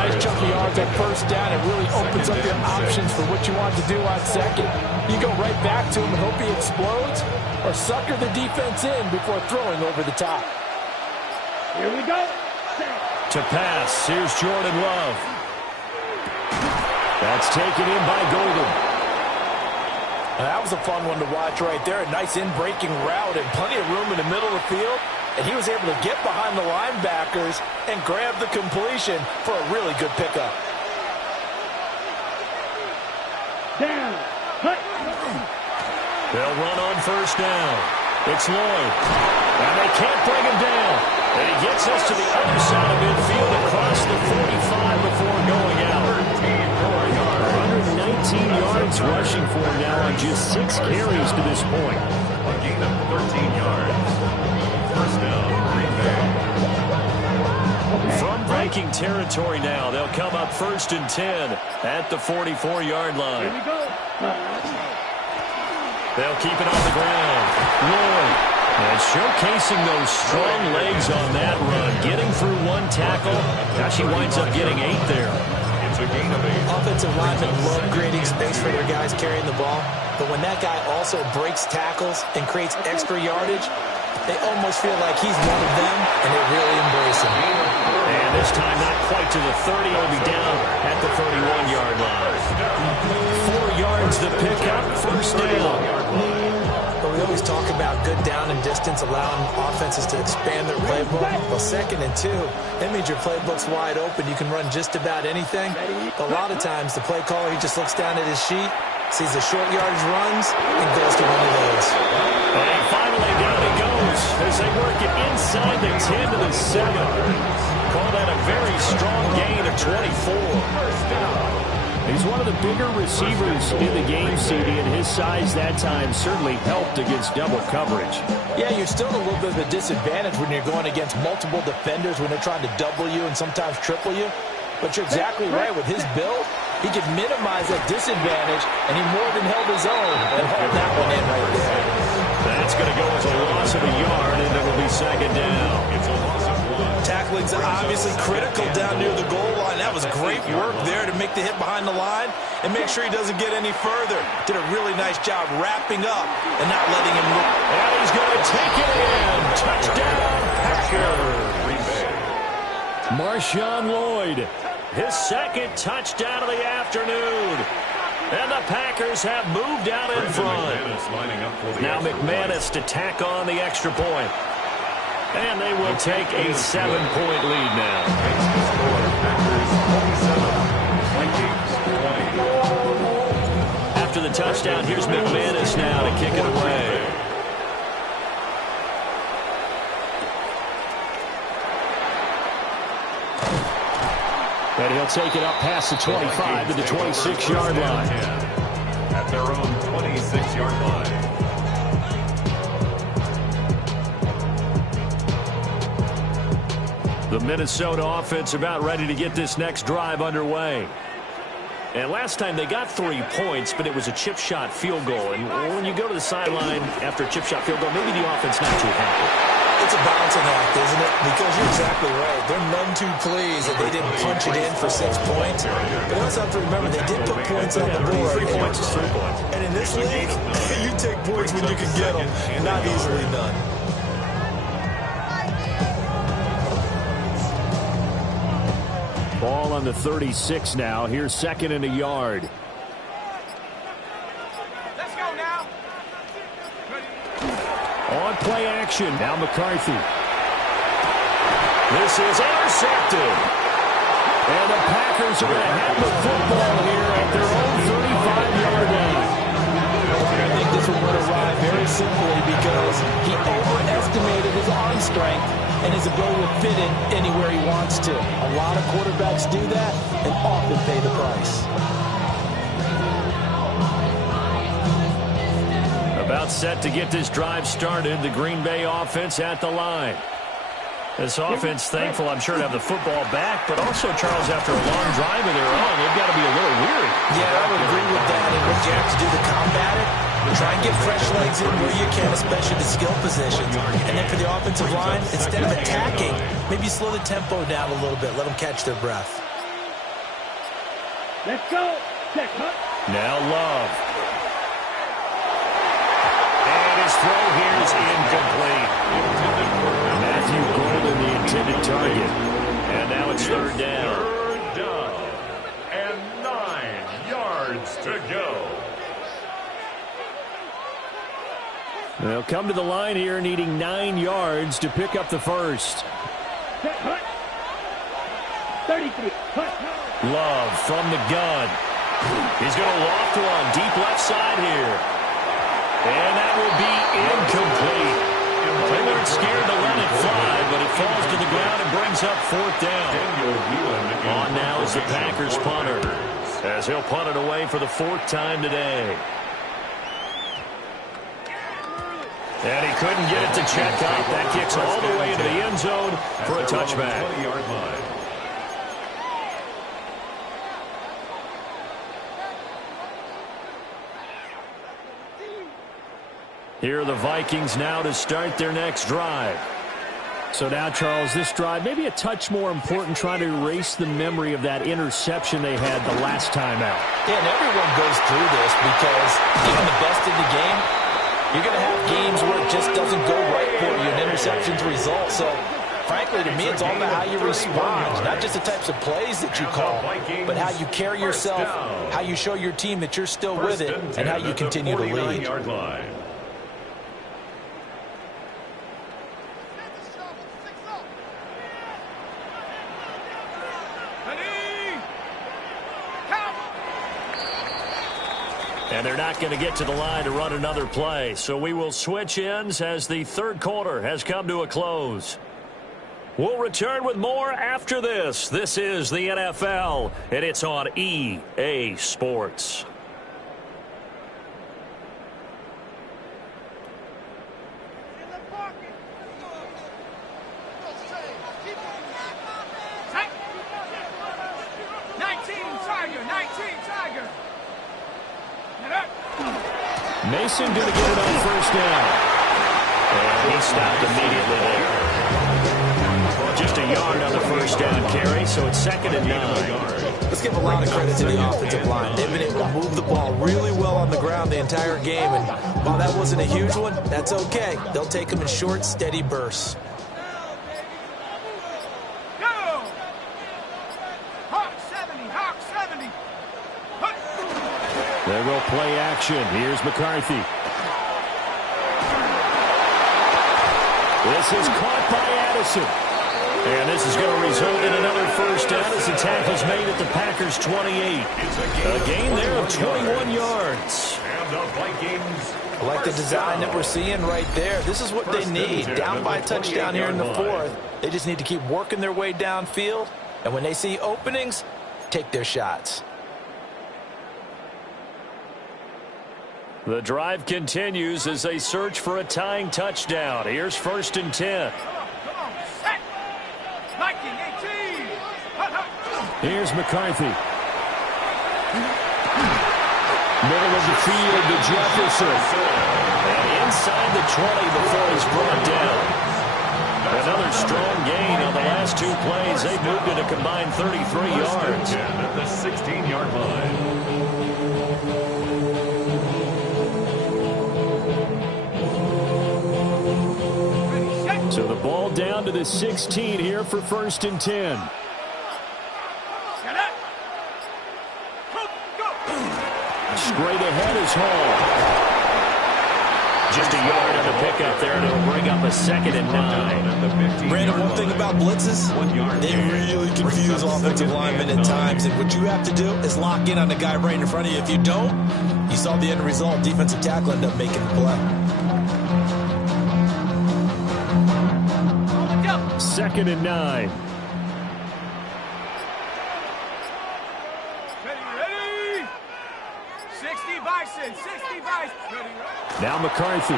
Nice chunky yards on 1st down. It really opens up your options for what you want to do on 2nd. You go right back to him and hope he explodes, or sucker the defense in before throwing over the top. Here we go. To pass, here's Jordan Love. That's taken in by Golden. That was a fun one to watch right there. A nice in-breaking route and plenty of room in the middle of the field. And he was able to get behind the linebackers and grab the completion for a really good pickup. Down. Hut. They'll run on 1st down. It's Lloyd. And they can't bring him down. And he gets us to the other side of midfield across the 45 before going out. 119 yards rushing for him now on just 6 carries to this point. A gain of 13 yards. 1st down, Green Bay. From Viking territory now, they'll come up 1st and 10 at the 44-yard line. Here we go. They'll keep it on the ground. Lloyd. And showcasing those strong legs on that run. Getting through one tackle. Now she winds up getting 8 there. It's a gain of 8. Offensive linemen love creating space for their guys carrying the ball. But when that guy also breaks tackles and creates extra yardage, they almost feel like he's one of them, and they really embrace him. And this time not quite to the 30. It'll be down at the 31-yard line. 4 yards to pick up. First down. But we always talk about good down and distance, allowing offenses to expand their playbook. Well, 2nd and 2, that means your playbook's wide open. You can run just about anything. But a lot of times, the play caller, he just looks down at his sheet, sees the short yardage runs, and goes to one of those. And finally, down he goes as they work it inside the 10 to the 7. Call that a very strong gain of 24. He's one of the bigger receivers in the game, CD, and his size that time certainly helped against double coverage. Yeah, you're still a little bit of a disadvantage when you're going against multiple defenders when they're trying to double you and sometimes triple you. But you're exactly right. With his build, he could minimize that disadvantage, and he more than held his own and hauled that one in right there. That's going to go as a loss of a yard, and it'll be 2nd down. It's a loss of 1. Tackling's obviously critical down near the goal line. That was great work there to make the hit behind the line and make sure he doesn't get any further. Did a really nice job wrapping up and not letting him move. And he's going to take it in. Touchdown, Packers. Marshawn Lloyd, his 2nd touchdown of the afternoon. And the Packers have moved out in front. Now McManus to tack on the extra point. And they will take a 7-point lead now. After the touchdown, here's McManus now to kick it away. And he'll take it up past the 25 to the 26-yard line. At their own 26-yard line. The Minnesota offense about ready to get this next drive underway. And last time they got 3 points, but it was a chip shot field goal. And when you go to the sideline after a chip shot field goal, maybe the offense not too happy. It's a balancing act, isn't it? Because you're exactly right. They're none too pleased that they didn't punch it in for 6 points. But you also have to remember they did put points on the board. 3 points is 3 points. And in this league, you take points when you can get them. Not easily done. Ball on the 36 now. Here's 2nd and a yard. Let's go now. On play action. Now McCarthy. This is intercepted. And the Packers are going to have the football here at their own 35-yard line. I think this one would arrive very simply because he overestimated his arm strength and his ability to fit in anywhere he wants to. A lot of quarterbacks do that and often pay the price. About set to get this drive started. The Green Bay offense at the line. This offense thankful, I'm sure, to have the football back, but also, Charles, after a long drive of their own, they've got to be a little weary. Yeah, I would agree with that. And what you have to do to combat it, try and get fresh legs in where you can, especially the skill positions. And then for the offensive line, instead of attacking, maybe slow the tempo down a little bit. Let them catch their breath. Let's go. Check, huh? Now Love. And his throw here is incomplete. Matthew Golden, the intended target. And now it's 3rd down. 3rd down. And 9 yards to go. They'll come to the line here needing 9 yards to pick up the first. Check, huh? 33. Love from the gun. He's going to loft one deep left side here. And that will be incomplete. They weren't scared to let it fly, but it falls to the ground and brings up 4th down. On now is the Packers punter, as he'll punt it away for the 4th time today. And he couldn't get it to check up. That kicks all the way into the end zone for a touchback. 20-yard line. Here are the Vikings now to start their next drive. So now, Charles, this drive maybe a touch more important, trying to erase the memory of that interception they had the last time out. Yeah, and everyone goes through this because even the best in the game, you're going to have games where it just doesn't go right for you, and interceptions result. So, frankly, to me, it's all about how you respond, not just the types of plays that you call, but how you carry yourself, how you show your team that you're still with it, and how you continue to lead. And they're not going to get to the line to run another play. So we will switch ends as the third quarter has come to a close. We'll return with more after this. This is the NFL, and it's on EA Sports. Mason going to get it on first down. And he stopped immediately there. Well, just a yard on the first down carry, so it's 2nd and 9. Let's give a lot of credit to the offensive line. They've been able to move the ball really well on the ground the entire game, and while that wasn't a huge one, that's okay. They'll take them in short, steady bursts. There go play action. Here's McCarthy. This is caught by Addison. And this is going to result in another first down as the tackle's made at the Packers' 28. A gain there of 21 yards. And the Vikings. I like the design that we're seeing right there. This is what they need. Down by a touchdown here in the fourth. They just need to keep working their way downfield. And when they see openings, take their shots. The drive continues as they search for a tying touchdown. Here's 1st and 10. Here's McCarthy. Middle of the field to Jefferson. And inside the 20 before he's brought down. Another strong gain on the last 2 plays. They've moved it a combined 33 yards. At the 16-yard line. So the ball down to the 16 here for 1st and 10. Straight ahead is Hall. Just a yard on the pickup there, and it'll bring up a 2nd and 9. Brandon, one thing about blitzes, they really confuse offensive linemen at times, and what you have to do is lock in on the guy right in front of you. If you don't, you saw the end result. Defensive tackle ended up making the play. 2nd and 9. Ready? 60 Bison, 60 Bison. Now McCarthy.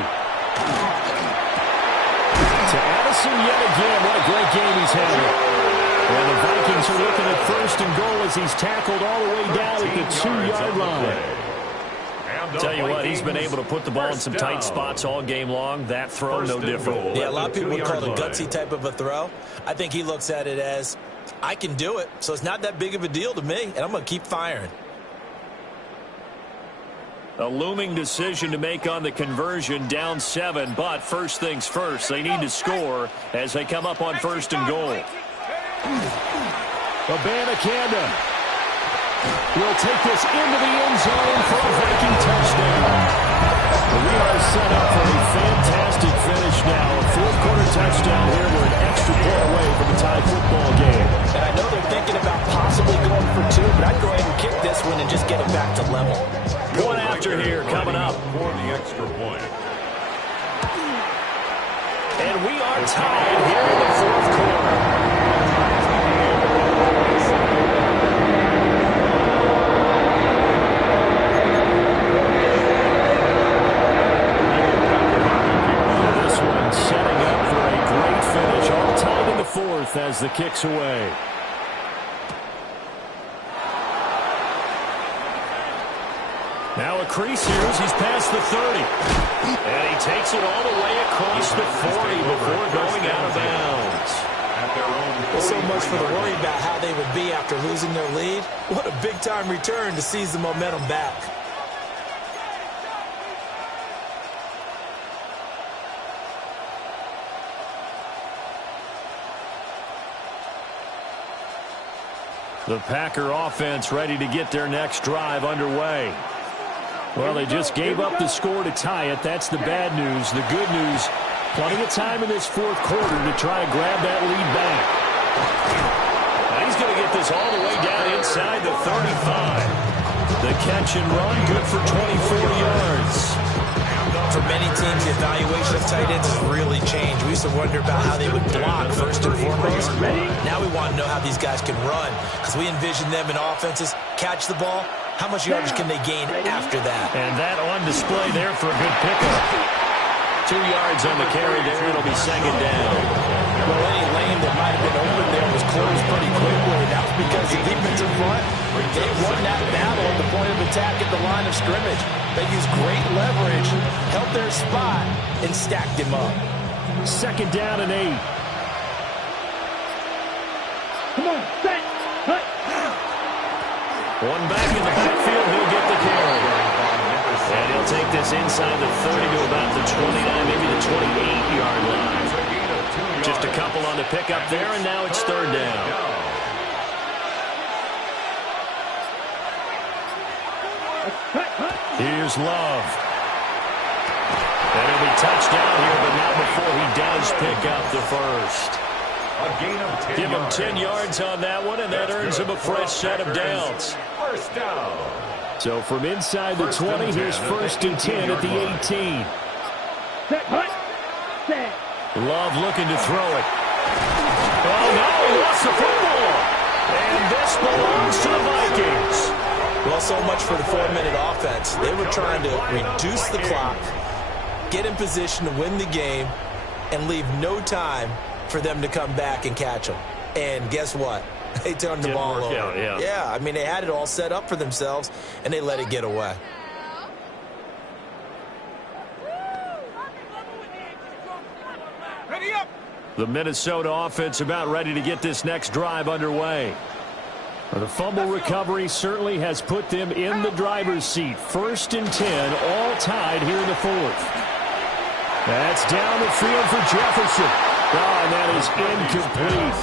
To Addison yet again. What a great game he's having. And the Vikings are looking at 1st and goal as he's tackled all the way down at the 2-yard line. Tell you what, he's been able to put the ball in some tight spots all game long. That throw, no different. Yeah, a lot of people would call it a gutsy type of a throw. I think he looks at it as, I can do it, so it's not that big of a deal to me, and I'm going to keep firing. A looming decision to make on the conversion, down 7, but first things first, they need to score as they come up on 1st and goal. Abanikanda will take this into the end zone for a Viking touchdown. We are set up for a fantastic finish now. A 4th-quarter touchdown here. We're an extra point away from a tie football game. And I know they're thinking about possibly going for 2, but I'd go ahead and kick this one and just get it back to level. One after here coming up. For the extra point. And we are tied here in the 4th quarter. As the kick's away. Now a a crease here as he's past the 30. And he takes it all the way across the 40 before going out of bounds. So much for the worry about how they would be after losing their lead. What a big-time return to seize the momentum back. The Packer offense ready to get their next drive underway. Well, they just gave up the score to tie it. That's the bad news. The good news, plenty of time in this fourth quarter to try to grab that lead back. Now he's going to get this all the way down inside the 35. The catch and run, good for 24 yards. For many teams, the evaluation of tight ends has really changed. We used to wonder about how they would block first and foremost. Now we want to know how these guys can run, because we envision them in offenses catch the ball. How much yardage can they gain after that? And that on display there for a good pickup. 2 yards on the carry there. It'll be second down. Well, any lane that might have been open there was closed pretty quickly. That was because the defensive front, they won that battle at the point of attack at the line of scrimmage. They used great leverage, held their spot, and stacked him up. Second down and 8. Come on, set, cut. One back in the backfield, he'll get the carry. And he'll take this inside the 30 to about the 29, maybe the 28-yard line. Just a couple on the pickup there, and now it's third down. Here's Love. And it'll be touchdown here, but not before he does pick up the first. Give him 10 yards on that one, and that earns him a fresh set of downs. First down. So from inside the 20, here's first and 10 at the 18. Set, cut. Set. Love looking to throw it. Oh, no, he lost the football. And this belongs to the Vikings. Well, so much for the 4-minute offense. They were trying to reduce the clock, get in position to win the game, and leave no time for them to come back and catch them. And guess what? They turned the ball over. Out, yeah. Yeah, I mean, they had it all set up for themselves, and they let it get away. Ready up. The Minnesota offense about ready to get this next drive underway. The fumble recovery certainly has put them in the driver's seat. First and 10, all tied here in the fourth. That's down the field for Jefferson. Oh, and that is incomplete.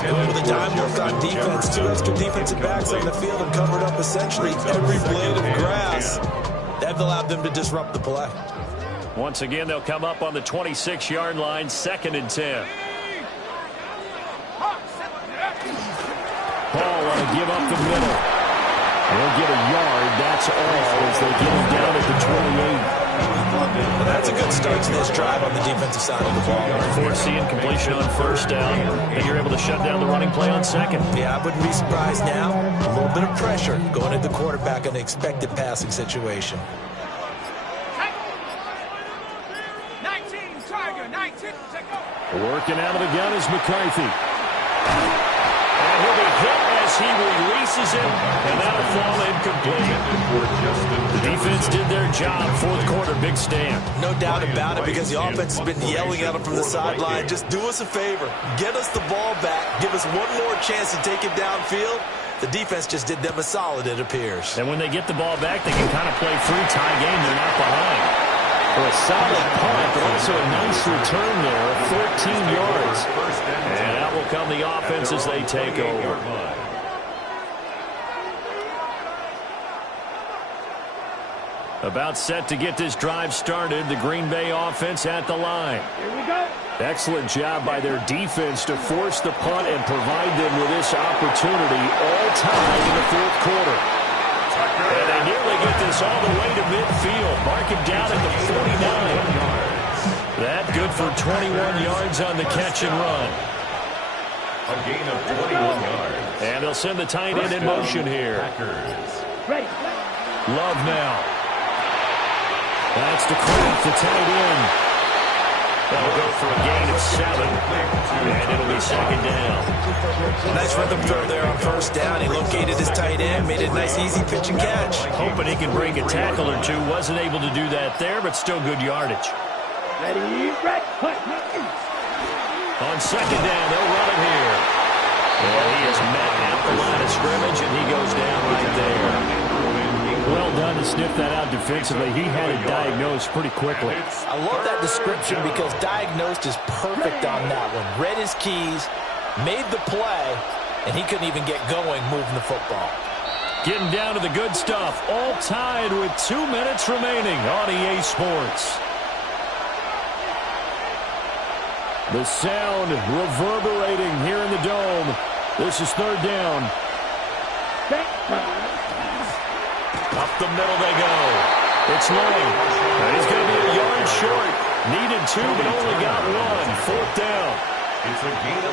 With the time work on defense, 2 extra defensive backs on the field and covered up essentially every blade of grass. That allowed them to disrupt the play. Once again, they'll come up on the 26-yard line, second and 10. Paul want to give up the middle. They'll get a yard, that's all, as they get him down at the 28. Well, that's a good start to this drive on the defensive side of the ball. Forcing completion on first down, and you're able to shut down the running play on second. Yeah, I wouldn't be surprised now. A little bit of pressure going at the quarterback in the expected passing situation. 19, Tiger, 19, take over. Working out of the gun is McCarthy. And he'll be hit as he releases it, and that'll fall incomplete. The defense did their job. Fourth quarter, big stand. No doubt about it, because the offense has been yelling at them from the sideline. Just do us a favor. Get us the ball back. Give us one more chance to take it downfield. The defense just did them a solid, it appears. And when they get the ball back, they can kind of play free-tie game. They're not behind. For a solid punt, but also a nice return there of 14 yards. And out will come the offense as they take over. About set to get this drive started, the Green Bay offense at the line. Here we go. Excellent job by their defense to force the punt and provide them with this opportunity all time in the fourth quarter. And they nearly get this all the way to midfield. Mark it down at the 49. That good for 21 yards on the catch and run. A gain of 21 yards. And they'll send the tight end in motion here. Ready. Love now. That's to Kraft, the tight end. They'll go for a gain of 7, and it'll be second down. Nice rhythm throw there on first down. He located his tight end, made it a nice, easy pitch and catch. Hoping he can break a tackle or two. Wasn't able to do that there, but still good yardage. Ready, red, put. On second down, they'll run him here. And he is met at the line of scrimmage, and he goes down right there. Well done to sniff that out defensively. He had it diagnosed pretty quickly. I love that description because diagnosed is perfect on that one. Read his keys, made the play, and he couldn't even get going moving the football. Getting down to the good stuff. All tied with 2 minutes remaining on EA Sports. The sound reverberating here in the dome. This is third down. Up the middle they go. It's Lloyd. And he's going to be a yard short. Needed 2, but only got 1. Fourth down.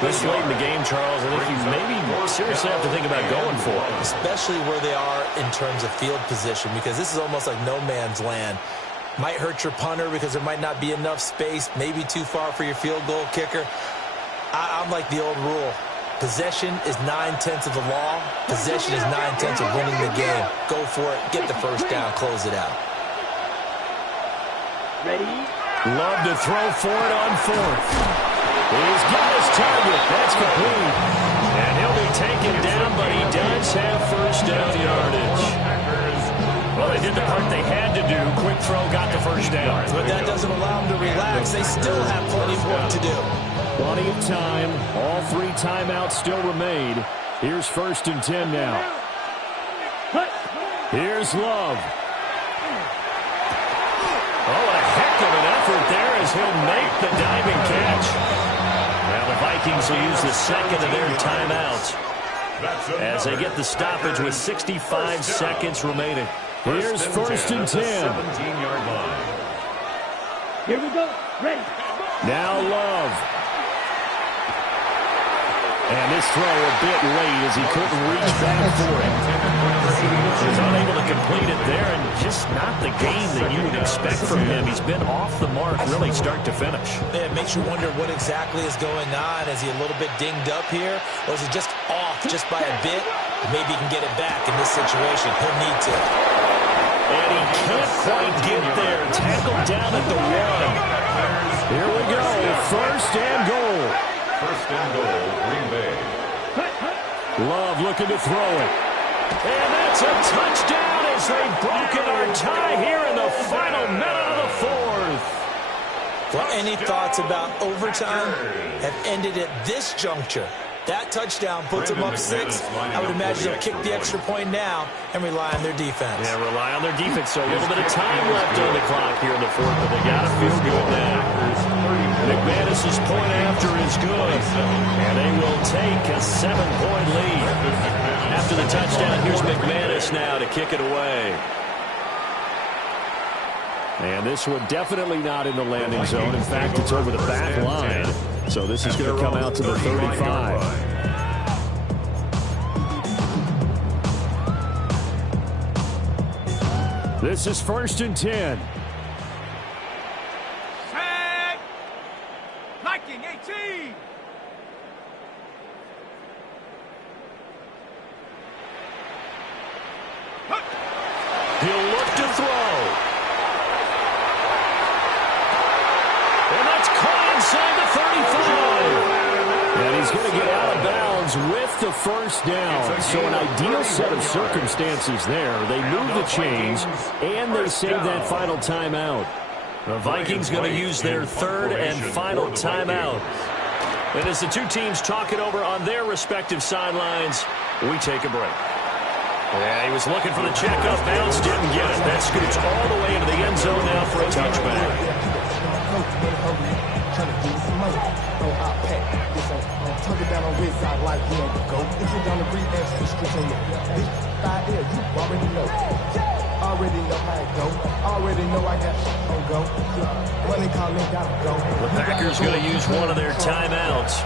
This late in the game, Charles, I think you maybe seriously have to think about going for it. Especially where they are in terms of field position, because this is almost like no man's land. Might hurt your punter because there might not be enough space, maybe too far for your field goal kicker. I'm like the old rule. Possession is 9/10 of the law. Possession is 9/10 of winning the game. Go for it. Get the first down. Close it out. Ready? Love to throw for it on fourth. He's got his target. That's complete. And he'll be taken down, but he does have first down yardage. Well, they did the part they had to do. Quick throw, got the first down. But that doesn't allow them to relax. They still have plenty of work to do. Plenty of time. All 3 timeouts still remain. Here's first and 10 now. Here's Love. Oh, a heck of an effort there as he'll make the diving catch. Now the Vikings will use the second of their timeouts as they get the stoppage with 65 seconds remaining. Here's first and 10. 17-yard line. Here we go. Ready. Now Love. And this throw a bit late as he couldn't reach back for it. He's unable to complete it there, and just not the game that you would expect from him. He's been off the mark really start to finish. It makes you wonder what exactly is going on. Is he a little bit dinged up here, or is he just off just by a bit? Maybe he can get it back in this situation. He'll need to. And he can't quite get there. Tackled down at the 1. Here we go. First and goal. First and goal, Green Bay. Love looking to throw it. And that's a touchdown as they've broken our tie here in the final minute of the fourth. Well, any thoughts about overtime have ended at this juncture? That touchdown puts them up 6. I would imagine they'll kick the extra point now and rely on their defense. Yeah, rely on their defense. So a little bit of time left on the clock here in the fourth, but they got to feel good now. McManus's point after is good, and they will take a 7-point lead. After the touchdown, here's McManus now to kick it away. And this one definitely not in the landing zone. In fact, it's over the back line. So this is going to come out to the 35. This is first and 10. Set. Viking 18. He'll look to throw. And that's caught inside the 35. And he's going to get out of bounds with the first down. So an ideal set of circumstances there. They move the chains, and they save that final timeout. The Vikings going to use their third and final timeout. And as the 2 teams talk it over on their respective sidelines, we take a break. Yeah, he was looking for the check up bounce, didn't get it. That scoots all the way into the end zone now for a touchback. The Packers going to use one of their timeouts.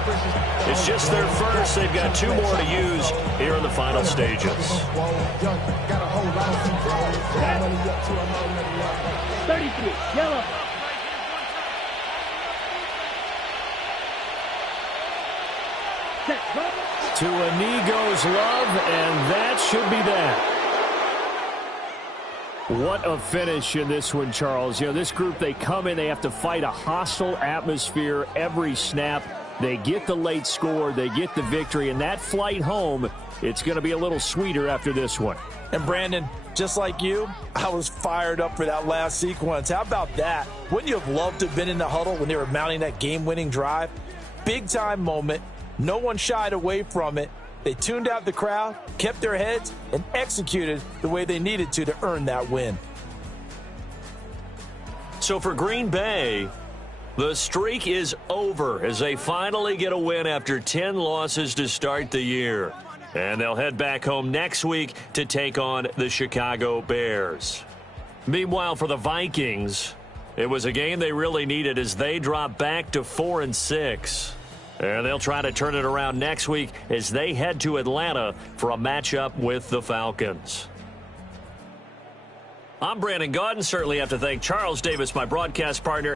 It's just their first. They've got 2 more to use here in the final stages. 33, yellow. To a knee goes Love, and that should be that. What a finish in this one, Charles. You know, this group, they come in, they have to fight a hostile atmosphere every snap. They get the late score, they get the victory, and that flight home, it's going to be a little sweeter after this one. And Brandon, just like you, I was fired up for that last sequence. How about that? Wouldn't you have loved to have been in the huddle when they were mounting that game-winning drive? Big-time moment. No one shied away from it. They tuned out the crowd, kept their heads, and executed the way they needed to earn that win. So for Green Bay, the streak is over as they finally get a win after 10 losses to start the year. And they'll head back home next week to take on the Chicago Bears. Meanwhile, for the Vikings, it was a game they really needed as they drop back to 4-6. And they'll try to turn it around next week as they head to Atlanta for a matchup with the Falcons. I'm Brandon Gaudin. Certainly have to thank Charles Davis, my broadcast partner.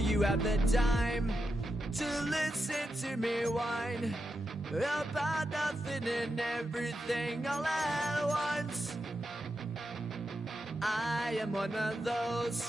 You have the time to listen to me whine about nothing and everything all at once. I am one of those